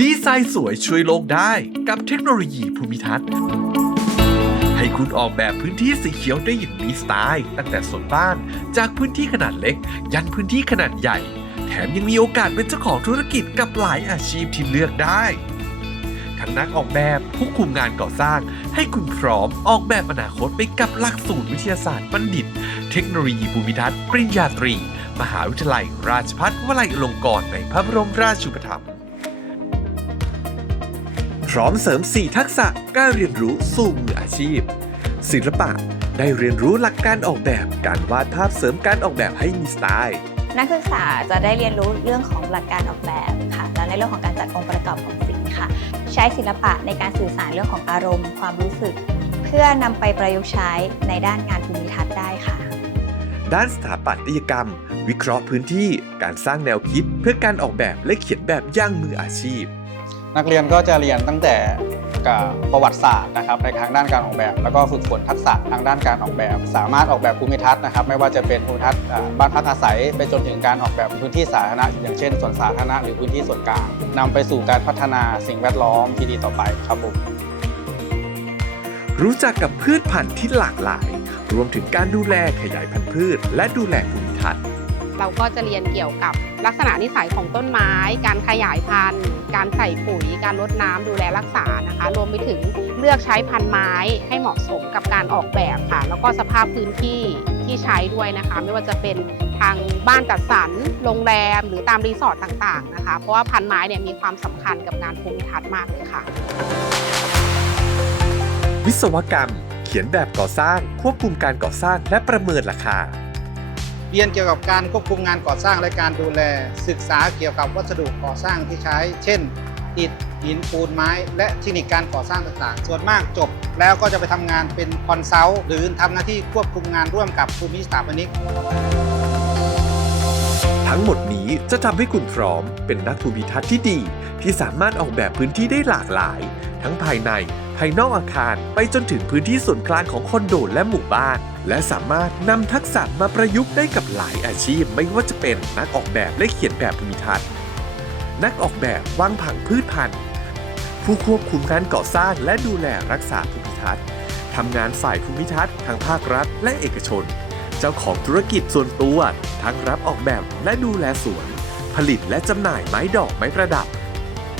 ดีไซน์สวยช่วยโลกได้กับเทคโนโลยีภูมิทัศน์ ให้คุณออกแบบพื้นที่สีเขียวได้อย่างมีสไตล์ ตั้งแต่ส่วนบ้านจากพื้นที่ขนาดเล็ก ยันพื้นที่ขนาดใหญ่ แถมยังมีโอกาสเป็นเจ้าของธุรกิจกับหลายอาชีพที่เลือกได้ทั้งนักออกแบบผู้คุมงานก่อสร้าง ให้คุณพร้อมออกแบบอนาคตไปกับหลักสูตรวิทยาศาสตร์บัณฑิต เทคโนโลยีภูมิทัศน์ปริญญาตรี มหาวิทยาลัย ราชภัฏวลัยอลงกรณ์ในพระบรมราชูปถัมภ์ พร้อมเสริม 4 ทักษะการเรียนรู้สู่มืออาชีพ ศิลปะได้เรียนรู้หลักการออกแบบการวาดภาพเสริมการออกแบบให้มีสไตล์ นักศึกษาจะได้เรียนรู้เรื่องของหลักการออกแบบค่ะแล้วในเรื่องของการจัดองค์ประกอบของสีค่ะ ใช้ศิลปะในการสื่อสารเรื่องของอารมณ์ ความรู้สึก เพื่อนำไปประยุกต์ใช้ในด้านงานภูมิทัศน์ได้ค่ะ ด้านสถาปัตยกรรม วิเคราะห์พื้นที่ การสร้างแนวคิด เพื่อการออกแบบและเขียนแบบย่างมืออาชีพ นักเรียนก็จะเรียนตั้งแต่กับประวัติศาสตร์นะครับในทางด้านการออกแบบ แล้วก็ฝึกฝนทักษะทางด้านการออกแบบ สามารถออกแบบภูมิทัศน์นะครับ ไม่ว่าจะเป็นภูมิทัศน์บ้านพักอาศัย ไปจนถึงการออกแบบพื้นที่สาธารณะ อย่างเช่นสวนสาธารณะหรือพื้นที่ส่วนกลางนำไปสู่การพัฒนาสิ่งแวดล้อมที่ดีต่อไปครับผมรู้จักกับพืชพันธุ์ที่หลากหลาย รวมถึงการดูแลขยายพันธุ์พืช และดูแลภูมิทัศน์ เราก็จะเรียนเกี่ยวกับลักษณะนิสัยของต้นไม้ การขยายพันธุ์ การใส่ปุ๋ย การรดน้ำดูแลรักษานะคะ รวมไปถึงเลือกใช้พันธุ์ไม้ให้เหมาะสมกับการออกแบบค่ะ แล้วก็สภาพพื้นที่ที่ใช้ด้วยนะคะ ไม่ว่าจะเป็นทางบ้านจัดสรร โรงแรม หรือตามรีสอร์ทต่างๆนะคะ เพราะว่าพันธุ์ไม้เนี่ยมีความสำคัญกับงานภูมิทัศน์มากเลยค่ะ วิศวกรรม เขียนแบบก่อสร้าง ควบคุมการก่อสร้างและประเมินราคา เรียนเกี่ยวกับการควบคุมงานก่อสร้างและการดูแล ศึกษาเกี่ยวกับวัสดุก่อสร้างที่ใช้ เช่น อิฐหินปูนไม้ และเทคนิคการก่อสร้างต่างๆ ส่วนมากจบ แล้วก็จะไปทำงานเป็นคอนซัลท์หรือทำหน้าที่ควบคุมงานร่วมกับภูมิสถาปนิกทั้งหมดนี้จะทำให้คุณพร้อมเป็นนักภูมิทัศน์ที่ดี ที่สามารถออกแบบพื้นที่ได้หลากหลาย ทั้งภายใน ภายนอกอาคารไปจนถึงพื้นที่ส่วนกลางของคอนโดและหมู่บ้าน และสามารถนำทักษะมาประยุกต์ได้กับหลายอาชีพ ไม่ว่าจะเป็นนักออกแบบและเขียนแบบภูมิทัศน์ นักออกแบบวางผังพืชพันธุ์ ผู้ควบคุมการก่อสร้างและดูแลรักษาภูมิทัศน์ทำงานฝ่ายภูมิทัศน์ทางภาครัฐและเอกชน เจ้าของธุรกิจส่วนตัว ทั้งรับออกแบบและดูแลสวน ผลิตและจำหน่ายไม้ดอกไม้ประดับ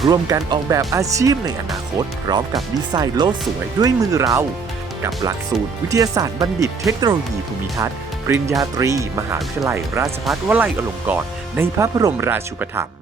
ร่วมกันออกแบบอาชีพในอนาคต พร้อมกับดีไซน์โลกสวยด้วยมือเรา กับหลักสูตรวิทยาศาสตร์บัณฑิตเทคโนโลยีภูมิทัศน์ ปริญญาตรี มหาวิทยาลัย ราชภัฏวลัยอลงกรณ์ในพระบรมราชูปถัมภ์